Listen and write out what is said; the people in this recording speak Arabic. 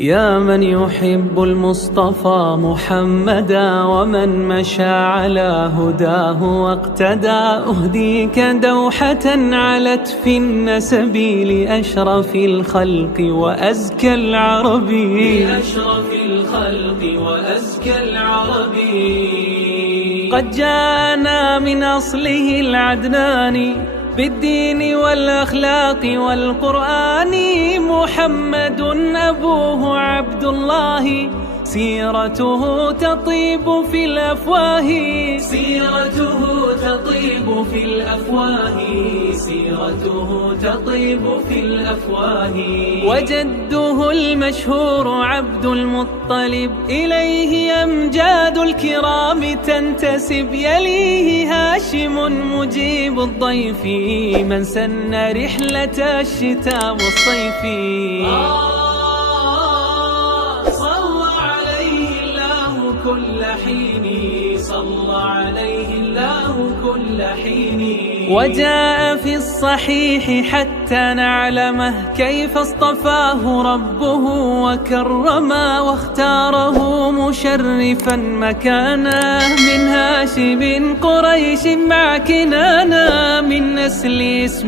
يا من يحب المصطفى محمدا ومن مشى على هداه واقتدى، أهديك دوحة علت في النسب لأشرف الخلق وأزكى العربي، لأشرف الخلق وأزكى العربي. قد جاءنا من أصله العدناني بالدين والأخلاق والقرآن، محمد أبوه عبد الله، سيرته تطيب في الأفواه، سيرته تطيب في الأفواه، سيرته تطيب في الأفواه. وجده المشهور عبد المطلب، إليه أمجاد الكرام تنتسب، يليه هاشم مجيب الضيف، من سن رحلة الشتاء والصيف. كل حين صلى عليه الله كل حين. وجاء في الصحيح حتى نعلمه كيف اصطفاه ربه وكرمه، واختاره مشرفا مكانه من هاشم قريش مع كنانة، من نسل اسم